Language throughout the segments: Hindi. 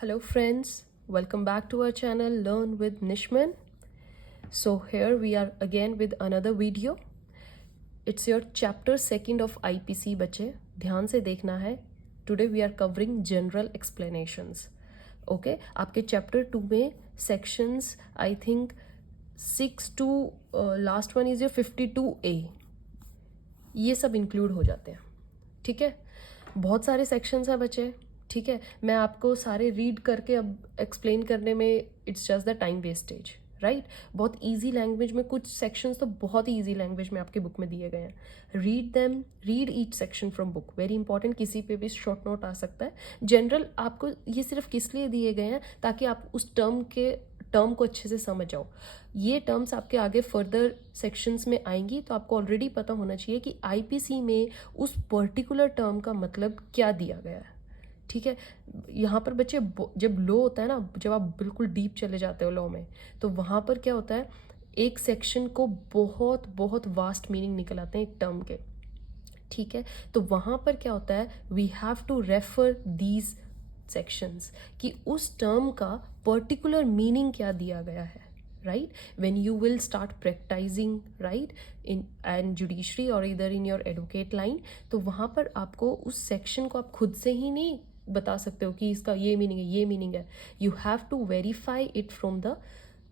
Hello friends, welcome back to our channel Learn with Nishman. So here we are again with another video. It's your chapter 2 of IPC बच्चे ध्यान से देखना है. Today we are covering general explanations. Okay, आपके chapter 2 में sections I think 6 to last one is your 52A. ये सब include हो जाते हैं. ठीक है, बहुत सारे sections हैं बच्चे. ठीक है, मैं आपको सारे रीड करके अब एक्सप्लेन करने में it's just the time wastage, right. बहुत इजी लैंग्वेज में कुछ सेक्शंस तो बहुत ही इजी लैंग्वेज में आपकी बुक में दिए गए हैं. Read them, read each section from book, very important. किसी पे भी शॉर्ट नोट आ सकता है. जनरल आपको ये सिर्फ किस लिए दिए गए हैं, ताकि आप उस टर्म को अच्छे से समझ जाओ. ये टर्म्स आपके आगे फर्दर सेक्शंस में आएंगी, तो आपको ऑलरेडी पता होना चाहिए कि आईपीसी में उस पर्टिकुलर टर्म का मतलब क्या दिया गया है. ठीक है, यहाँ पर बच्चे जब लो होता है ना, जब आप बिल्कुल डीप चले जाते हो लॉ में, तो वहाँ पर क्या होता है, एक सेक्शन को बहुत बहुत वास्ट मीनिंग निकल आते हैं एक टर्म के. ठीक है, तो वहाँ पर क्या होता है, we have to refer these sections कि उस टर्म का पर्टिकुलर मीनिंग क्या दिया गया है. Right, when you will start practicing, right, in and judiciary or either in your advocate line, तो वहाँ पर आपको उस सेक्शन को आप खुद से ही नहीं बता सकते हो कि इसका ये मीनिंग है, ये मीनिंग है. You have to verify it from the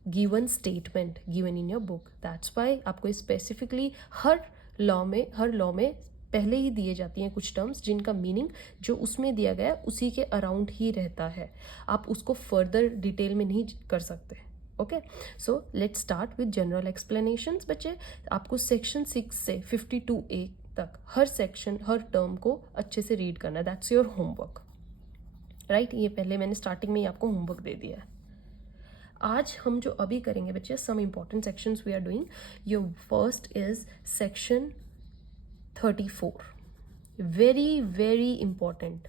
given statement given in your book. That's why आपको स्पेसिफिकली हर लॉ में पहले ही दिए जाती हैं कुछ टर्म्स जिनका मीनिंग जो उसमें दिया गया है उसी के अराउंड ही रहता है. आप उसको फर्दर डिटेल में नहीं कर सकते. Okay, so let's start with general explanations. बच्चे आपको सेक्शन 6 से 52A तक हर सेक्शन, हर टर्म को अच्छे से रीड करना है. That's your homework, right. ये पहले मैंने स्टार्टिंग में ही आपको होमवर्क दे दिया है. आज हम जो अभी करेंगे बच्चे, some important sections we are doing. Your first is section 34. Very very important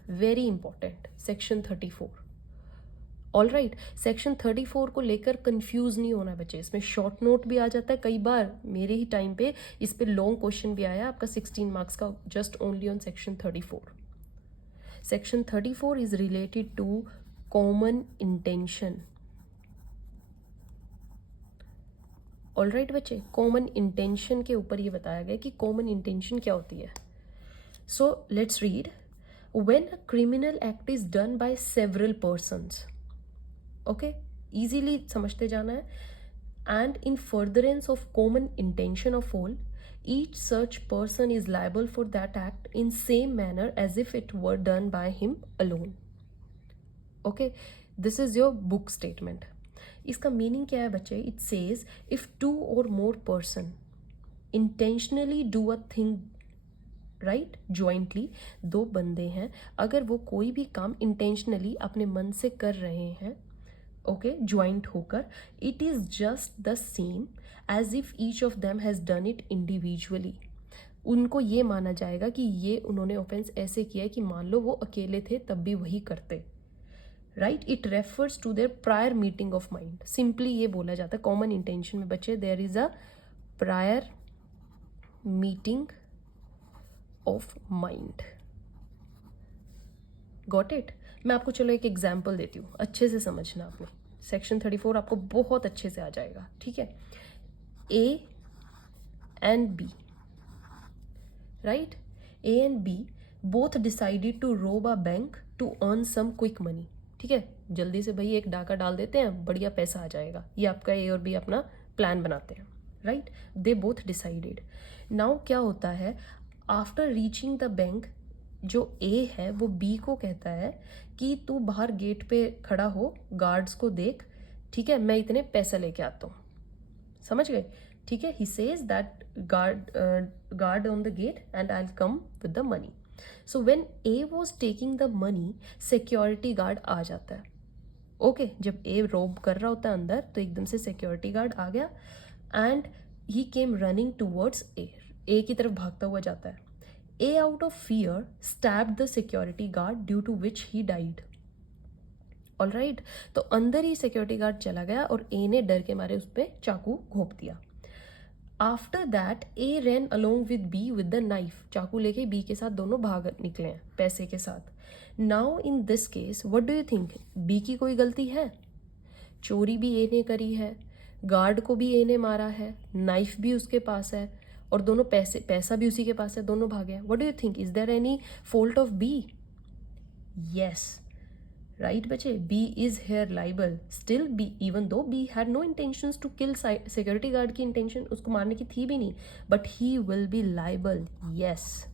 section 34. All right, section 34 को लेकर कंफ्यूज नहीं होना बच्चे. इसमें शॉर्ट नोट भी आ जाता है कई बार. मेरे ही टाइम पे इस पे लॉन्ग क्वेश्चन भी आया आपका 16 मार्क्स का, just only on section 34. Section 34 is related to common intention. All right बच्चे, कॉमन इंटेंशन के ऊपर ये बताया गया कि कॉमन इंटेंशन क्या होती है. So let's read. When a criminal act is done by several persons, okay, easily समझते जाना है. And in furtherance of common intention of all, each such person is liable for that act in same manner as if it were done by him alone. Okay, this is your book statement. इसका मीनिंग क्या है बच्चे? इट सेज इफ 2 और more person intentionally do a thing, right, jointly, 2 बंदे हैं, अगर वो कोई भी काम इंटेंशनली अपने मन से कर रहे हैं, ओके, ज्वाइंट होकर, it is just the same as if each of them has done it individually. उनको ये माना जाएगा कि ये उन्होंने ऑफेंस ऐसे किया है कि मान लो वो अकेले थे तब भी वही करते, right. It refers to their prior meeting of mind. Simply ये बोला जाता है कॉमन इंटेंशन में बच्चे, there is a prior meeting of mind. Got it. मैं आपको चलो एक एग्जाम्पल देती हूँ, अच्छे से समझना आपने. सेक्शन 34 आपको बहुत अच्छे से आ जाएगा. ठीक है, A and B, right, A and B both decided to rob a bank to earn some quick money. ठीक है, जल्दी से भाई एक डाका डाल देते हैं, बढ़िया पैसा आ जाएगा. ये आपका ए और बी अपना प्लान बनाते हैं, right. They both decided. Now क्या होता है, आफ्टर रीचिंग द बैंक, जो ए है वो बी को कहता है कि तू बाहर गेट पे खड़ा हो, गार्ड्स को देख, ठीक है, मैं इतने पैसा लेके आता हूँ. समझ गए? ठीक है, he says that guard on the gate and I will come with the money. So when A was taking the money, security guard आ जाता है. ओके, जब ए रोब कर रहा होता है अंदर, तो एकदम से सिक्योरिटी गार्ड आ गया and he came running towards A की तरफ भागता हुआ जाता है. A out of fear stabbed the security guard due to which he died. All right, तो अंदर ही सिक्योरिटी गार्ड चला गया और ए ने डर के मारे उस पर चाकू घोंप दिया. After that A ran along with B with the knife, चाकू लेके बी के साथ दोनों भाग निकले हैं पैसे के साथ। Now in this case what do you think, B की कोई गलती है? चोरी भी ए ने करी है, गार्ड को भी ए ने मारा है, नाइफ भी उसके पास है और दोनों पैसा भी उसी के पास है, दोनों भागे हैं। What do you think, is there any fault of B? Yes, right बच्चे, B is here liable, still B, even though B had no intentions to kill security guard की intention उसको मारने की थी भी नहीं, but he will be liable, yes,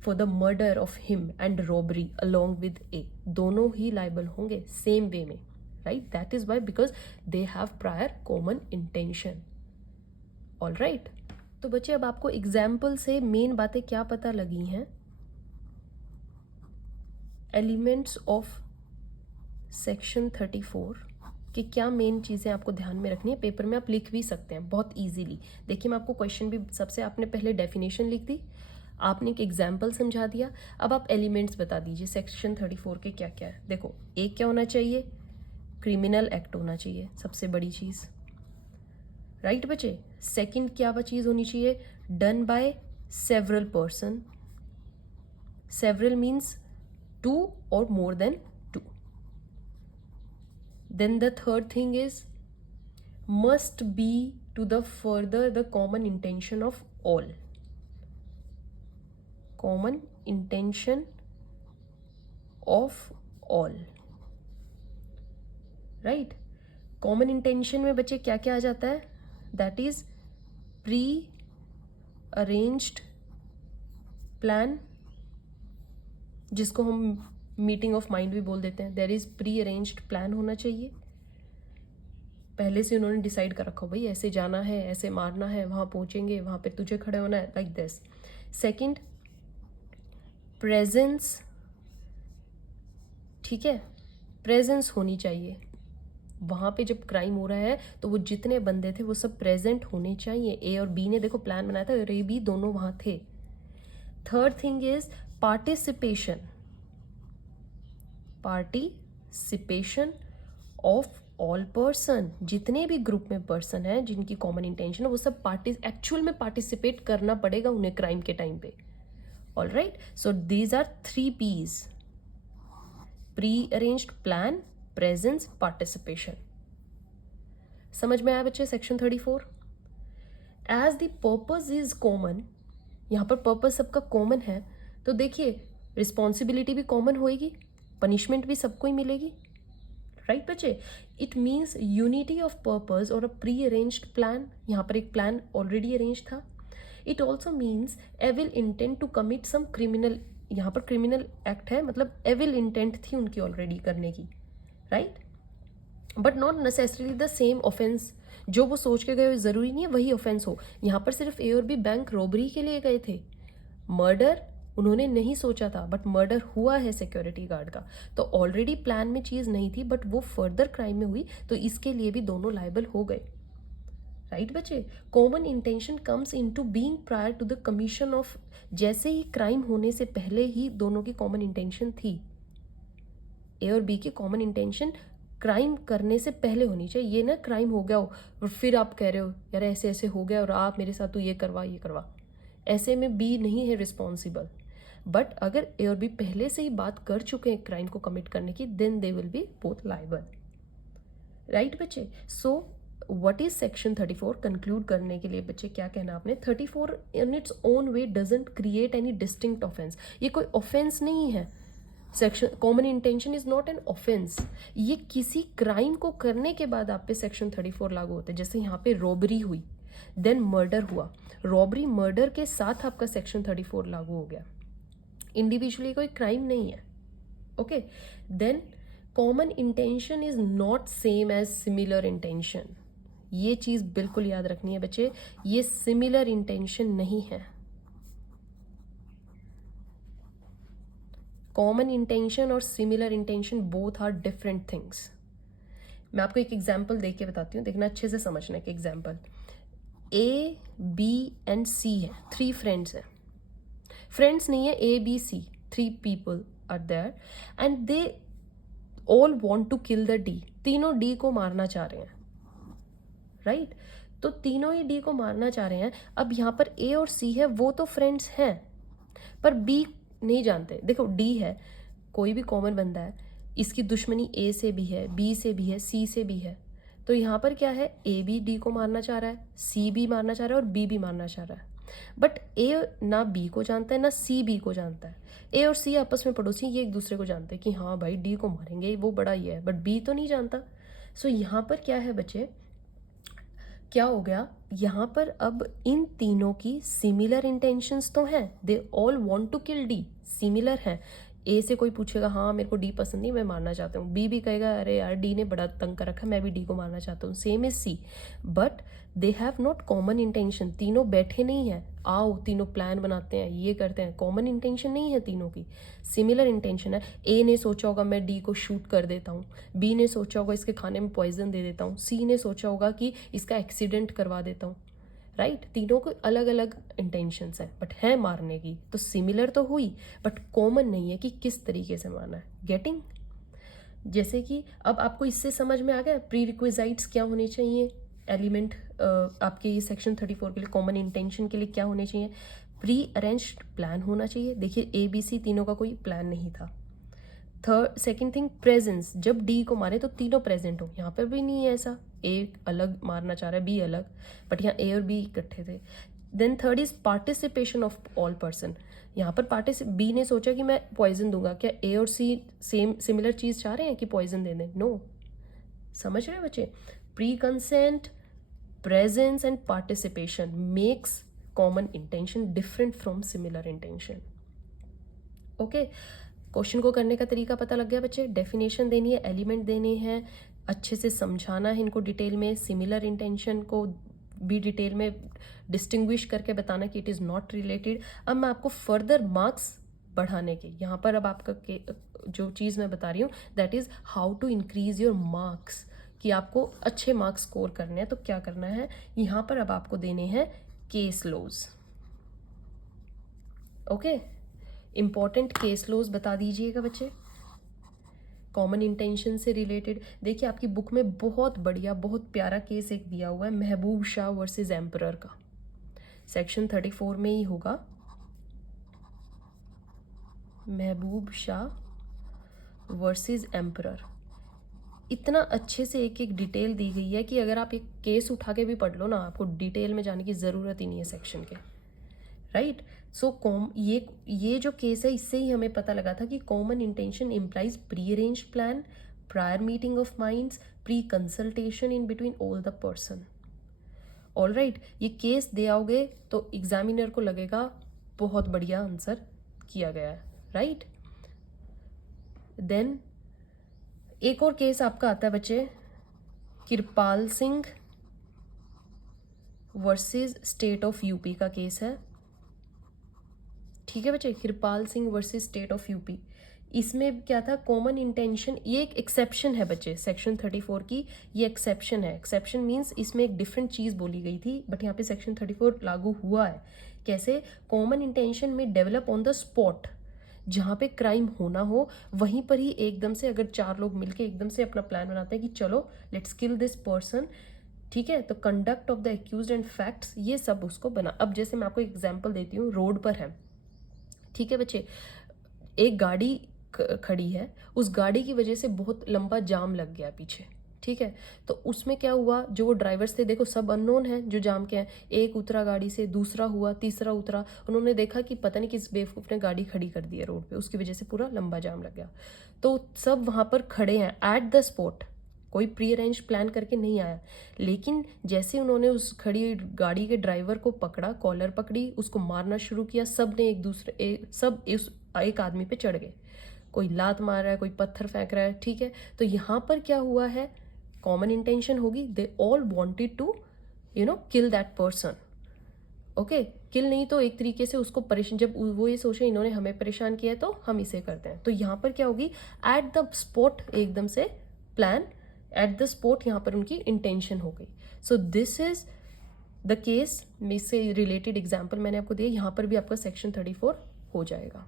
for the murder of him and robbery along with A, दोनों ही liable होंगे same way में, right? That is why, because they have prior common intention, all right? तो बच्चे अब आपको एग्जाम्पल से मेन बातें क्या पता लगी हैं? एलिमेंट्स ऑफ सेक्शन 34 कि क्या मेन चीज़ें आपको ध्यान में रखनी है, पेपर में आप लिख भी सकते हैं बहुत इजीली। देखिए मैं आपको क्वेश्चन भी सबसे, आपने पहले डेफिनेशन लिख दी, आपने एक एग्जाम्पल समझा दिया, अब आप एलिमेंट्स बता दीजिए सेक्शन 34 के क्या क्या है। देखो, एक क्या होना चाहिए, क्रिमिनल एक्ट होना चाहिए, सबसे बड़ी चीज़, राइट बच्चे। सेकंड क्या चीज़ होनी चाहिए, done by several person, several means two or more than two. Then the third thing is must be to the further the common intention of all. Common intention of all. Right? Common intention में बच्चे क्या क्या आ जाता है? That is pre-arranged plan, जिसको हम मीटिंग ऑफ माइंड भी बोल देते हैं। There is pre arranged plan होना चाहिए, पहले से उन्होंने डिसाइड कर रखा हो भाई ऐसे जाना है, ऐसे मारना है, वहां पहुंचेंगे, वहां पे तुझे खड़े होना है, लाइक दिस। सेकंड, प्रेजेंस, ठीक है, प्रेजेंस होनी चाहिए वहां पे जब क्राइम हो रहा है, तो वो जितने बंदे थे वो सब प्रेजेंट होने चाहिए। ए और बी ने देखो प्लान बनाया था और ए बी दोनों वहां थे। Third thing is participation, participation of all person, जितने भी ग्रुप में पर्सन है जिनकी कॉमन इंटेंशन है वो सब एक्चुअल में पार्टिसिपेट करना पड़ेगा उन्हें क्राइम के टाइम पे। All right, so these are 3 P's, pre arranged plan, presence, participation. समझ में आया बच्चे section 34? As the purpose is common, यहाँ पर पर्पस सबका कॉमन है, तो देखिए रिस्पॉन्सिबिलिटी भी कॉमन होएगी, पनिशमेंट भी सबको ही मिलेगी, राइट बच्चे। It means unity of purpose और अ प्री अरेंज्ड प्लान, यहाँ पर एक प्लान ऑलरेडी अरेंज था। It also means evil intent to commit some criminal, यहाँ पर क्रिमिनल एक्ट है, मतलब एविल इंटेंट थी उनकी ऑलरेडी करने की, right, but not necessarily the same offence, जो वो सोच के गए जरूरी नहीं है वही ऑफेंस हो। यहाँ पर सिर्फ ए और बी बैंक रॉबरी के लिए गए थे, मर्डर उन्होंने नहीं सोचा था, बट मर्डर हुआ है सिक्योरिटी गार्ड का, तो ऑलरेडी प्लान में चीज नहीं थी, बट वो फर्दर क्राइम में हुई, तो इसके लिए भी दोनों लायबल हो गए, राइट बच्चे। Common intention comes into being prior to the commission of, जैसे ही क्राइम होने से पहले ही दोनों की कॉमन इंटेंशन थी, ए और बी की कॉमन इंटेंशन क्राइम करने से पहले होनी चाहिए। ये ना क्राइम हो गया हो और फिर आप कह रहे हो यार ऐसे ऐसे हो गया और आप मेरे साथ तो ये करवा, ऐसे में बी नहीं है रिस्पॉन्सिबल। बट अगर ए और बी पहले से ही बात कर चुके हैं क्राइम को कमिट करने की, then they will be both liable, right बच्चे। So what is section 34? Conclude करने के लिए बच्चे क्या कहना आपने, 34 in its own way doesn't create any distinct offence, ये कोई ऑफेंस नहीं है। Section common intention is not an offence, ये किसी क्राइम को करने के बाद आप पे सेक्शन 34 लागू होता है। जैसे यहाँ पे रॉबरी हुई, देन मर्डर हुआ, रॉबरी मर्डर के साथ आपका सेक्शन 34 लागू हो गया, इंडिविजुअली कोई क्राइम नहीं है, okay. Then common intention is not same as similar intention, ये चीज बिल्कुल याद रखनी है बच्चे, ये सिमिलर इंटेंशन नहीं है। कॉमन इंटेंशन और similar intention both are different things. मैं आपको एक एग्जाम्पल देख के बताती हूँ, देखना अच्छे से समझना एक example. A B and C है, 3 फ्रेंड्स हैं, फ्रेंड्स नहीं है, A B C, 3 people are there and they all want to kill the D, तीनों डी को मारना चाह रहे हैं, राइट। तो तीनों ही डी को मारना चाह रहे हैं। अब यहाँ पर ए और सी है, वो तो फ्रेंड्स हैं, पर बी नहीं जानते। देखो डी है, कोई भी कॉमन बंदा है, इसकी दुश्मनी ए से भी है, बी से भी है, सी से भी है। तो यहाँ पर क्या है, ए भी डी को मारना चाह रहा है, सी भी मारना चाह रहा है और बी भी मारना चाह रहा है। बट ए ना बी को जानता है ना सी बी को जानता है। ए और सी आपस में पड़ोसी, ये एक दूसरे को जानते हैं कि हाँ भाई डी को मारेंगे, वो बड़ा ये है, बट बी तो नहीं जानता। सो यहाँ पर क्या है बच्चे, क्या हो गया, यहाँ पर अब इन तीनों की सिमिलर इंटेंशंस तो हैं, they all want to kill D, similar हैं। ए से कोई पूछेगा हाँ मेरे को डी पसंद नहीं, मैं मारना चाहता हूँ, बी भी कहेगा अरे यार डी ने बड़ा तंग कर रखा, मैं भी डी को मारना चाहता हूँ, same is C. But they have not common intention, तीनों बैठे नहीं हैं आओ तीनों प्लान बनाते हैं ये करते हैं, कॉमन इंटेंशन नहीं है तीनों की, सिमिलर इंटेंशन है। ए ने सोचा होगा मैं डी को शूट कर देता हूँ, बी ने सोचा होगा इसके खाने में पॉइजन दे देता हूँ, सी ने सोचा होगा कि इसका एक्सीडेंट करवा देता हूँ, राइट। तीनों को अलग अलग इंटेंशंस हैं बट है मारने की, तो सिमिलर तो हुई बट कॉमन नहीं है कि किस तरीके से मारना है। गेटिंग? जैसे कि अब आपको इससे समझ में आ गया प्री रिक्विजाइट्स क्या होने चाहिए, एलिमेंट आपके ये सेक्शन 34 के लिए कॉमन इंटेंशन के लिए क्या होने चाहिए। प्री अरेंज्ड प्लान होना चाहिए। देखिए ए बी सी तीनों का कोई प्लान नहीं था। सेकंड थिंग प्रेजेंस, जब डी को मारे तो तीनों प्रेजेंट हो, यहाँ पर भी नहीं है ऐसा, ए अलग मारना चाह रहा है बी अलग, बट यहाँ ए और बी इकट्ठे थे। Then third is participation of all person, यहाँ पर बी ने सोचा कि मैं पॉइजन दूंगा, क्या ए और सी सेम सिमिलर चीज चाह रहे हैं कि पॉइजन दे दें? नो। समझ रहे हैं बच्चे? Pre consent, presence and participation makes common intention different from similar intention. Okay, question को करने का तरीका पता लग गया बच्चे। डेफिनेशन देनी है, एलिमेंट देने हैं, अच्छे से समझाना है इनको डिटेल में, सिमिलर इंटेंशन को भी डिटेल में डिस्टिंग्विश करके बताना कि इट इज़ नॉट रिलेटेड। अब मैं आपको फर्दर मार्क्स बढ़ाने के, यहाँ पर अब आपका जो चीज़ मैं बता रही हूँ that is how to increase your marks, कि आपको अच्छे मार्क्स स्कोर करने हैं तो क्या करना है। यहाँ पर अब आपको देने हैं case laws. Okay, important case laws बता दीजिएगा बच्चे कॉमन इंटेंशन से रिलेटेड। देखिए आपकी बुक में बहुत बढ़िया बहुत प्यारा केस एक दिया हुआ है महबूब शाह वर्सेस एम्परर का, सेक्शन 34 में ही होगा। महबूब शाह वर्सेस एम्परर, इतना अच्छे से एक एक डिटेल दी गई है कि अगर आप एक केस उठा के भी पढ़ लो ना, आपको डिटेल में जाने की ज़रूरत ही नहीं है सेक्शन के, राइट। सो ये जो केस है इससे ही हमें पता लगा था कि common intention implies pre arrange plan, prior meeting of minds, pre consultation in between all the person. All right, ये केस दे आओगे तो एग्जामिनर को लगेगा बहुत बढ़िया आंसर किया गया है, राइट। देन एक और केस आपका आता है बच्चे, Kripal Singh versus state of UP का केस है। ठीक है बच्चे, Kripal Singh versus state of UP. इसमें क्या था, कॉमन इंटेंशन, ये एक एक्सेप्शन है बच्चे सेक्शन 34 की, ये एक्सेप्शन है। एक्सेप्शन मीन्स इसमें एक डिफरेंट चीज बोली गई थी बट यहाँ पे सेक्शन 34 लागू हुआ है। कैसे? कॉमन इंटेंशन में डेवलप ऑन द स्पॉट, जहाँ पे क्राइम होना हो वहीं पर ही एकदम से अगर चार लोग मिलके एकदम से अपना प्लान बनाते हैं कि चलो लेट्स किल दिस पर्सन, ठीक है, तो conduct of the accused and facts, ये सब उसको बना। अब जैसे मैं आपको एग्जांपल देती हूँ, रोड पर है, ठीक है बच्चे, एक गाड़ी खड़ी है, उस गाड़ी की वजह से बहुत लंबा जाम लग गया पीछे, ठीक है। तो उसमें क्या हुआ, जो वो ड्राइवर्स थे, देखो सब अननोन है जो जाम के हैं, एक उतरा गाड़ी से, दूसरा हुआ, तीसरा उतरा, उन्होंने देखा कि पता नहीं किस बेवकूफ़ ने गाड़ी खड़ी कर दी है रोड पे, उसकी वजह से पूरा लंबा जाम लग गया। तो सब वहाँ पर खड़े हैं एट द स्पॉट, कोई प्री अरेंज प्लान करके नहीं आया, लेकिन जैसे उन्होंने उस खड़ी गाड़ी के ड्राइवर को पकड़ा, कॉलर पकड़ी, उसको मारना शुरू किया, सब ने सब एक आदमी पे चढ़ गए, कोई लात मार रहा है, कोई पत्थर फेंक रहा है, ठीक है। तो यहाँ पर क्या हुआ है, कॉमन इंटेंशन होगी, they all wanted to kill that person. Okay, kill नहीं तो एक तरीके से उसको परेशान, जब वो ये सोचे इन्होंने हमें परेशान किया है तो हम इसे करते हैं, तो यहाँ पर क्या होगी, एट द स्पॉट एकदम से प्लान, एट द स्पॉट यहाँ पर उनकी इंटेंशन हो गई। So this is the case, इससे रिलेटेड एग्जाम्पल मैंने आपको दिया, यहाँ पर भी आपका सेक्शन 34 हो जाएगा।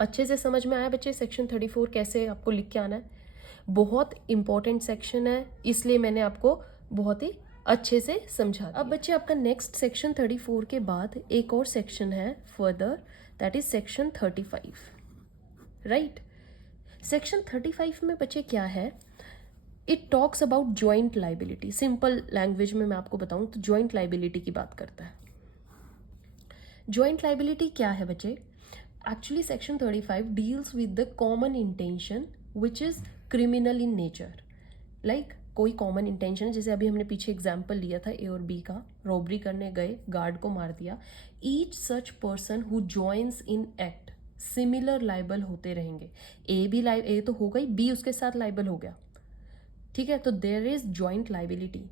अच्छे से समझ में आया बच्चे सेक्शन 34 कैसे आपको लिख के आना है? बहुत इंपॉर्टेंट सेक्शन है, इसलिए मैंने आपको बहुत ही अच्छे से समझा दिया। अब बच्चे आपका नेक्स्ट सेक्शन 34 के बाद एक और सेक्शन है further, that is section 35, right. Section 35 में बच्चे क्या है, it talks about joint liability. Simple language में मैं आपको बताऊं तो जॉइंट लाइबिलिटी की बात करता है। जॉइंट लाइबिलिटी क्या है बच्चे? Actually section 35 deals with the common intention which is criminal in nature. Like कोई कॉमन इंटेंशन है, जैसे अभी हमने पीछे एग्जाम्पल लिया था ए और बी का, रॉबरी करने गए, गार्ड को मार दिया। Each such person who joins in act similar liable होते रहेंगे। ए तो हो गई, बी उसके साथ लाइबल हो गया, ठीक है, तो there is joint liability.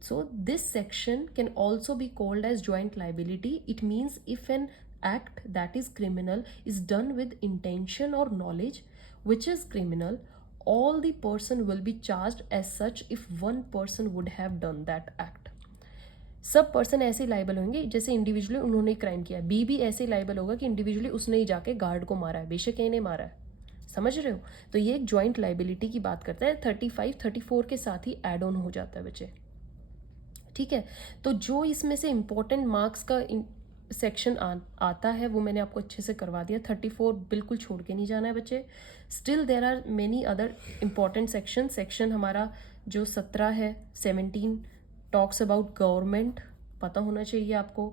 So this section can also be called as joint liability. It means if an act that is criminal is done with intention or knowledge which is criminal, all the person will be charged as such if one person would have done that act. सब पर्सन ऐसे लाइबल होंगे जैसे इंडिविजुअली उन्होंने क्राइम किया। बी भी ऐसे लाइबल होगा कि इंडिविजुअली उसने ही जाके गार्ड को मारा है, बेशक ए ने मारा है। समझ रहे हो? तो ये एक जॉइंट लाइबिलिटी की बात करता है। 35 34 के साथ ही एड ऑन हो जाता है बच्चे, ठीक है। तो जो इसमें से इंपॉर्टेंट मार्क्स का सेक्शन आता है वो मैंने आपको अच्छे से करवा दिया। 34 बिल्कुल छोड़ के नहीं जाना है बच्चे। Still there are many other important section हमारा जो 17 है, 17 टॉक्स अबाउट गवर्नमेंट, पता होना चाहिए आपको।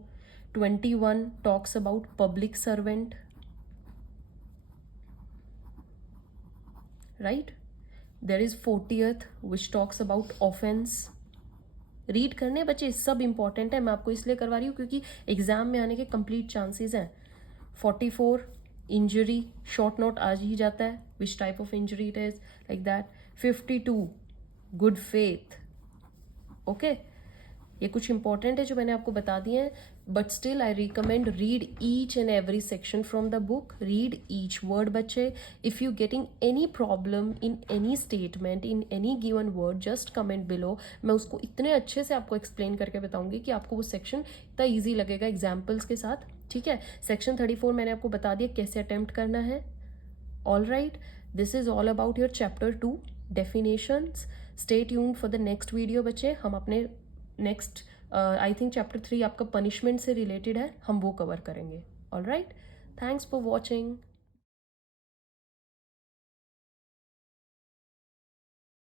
21 talks about public servant, right. There is 40th which talks about offence. Read करने बच्चे, सब इंपॉर्टेंट है, मैं आपको इसलिए करवा रही हूँ क्योंकि एग्जाम में आने के कंप्लीट चांसेस हैं। 44 इंजरी, शॉर्ट नोट आ ही जाता है, which type of injury it is, like that. 52 good faith, okay. ये कुछ इंपॉर्टेंट है जो मैंने आपको बता दिए हैं, but still I recommend read each and every section from the book, read each word बच्चे। If you getting any problem in any statement, in any given word, just comment below. मैं उसको इतने अच्छे से आपको एक्सप्लेन करके बताऊंगी कि आपको वो सेक्शन इतना ईजी लगेगा एग्जाम्पल्स के साथ, ठीक है। सेक्शन 34 मैंने आपको बता दिया कैसे अटेम्प्ट करना है। All right, this is all about your chapter 2 definitions. Stay tuned for the next video बच्चे। हम अपने नेक्स्ट आई थिंक चैप्टर 3 आपका पनिशमेंट से रिलेटेड है, हम वो कवर करेंगे। All right, thanks for watching.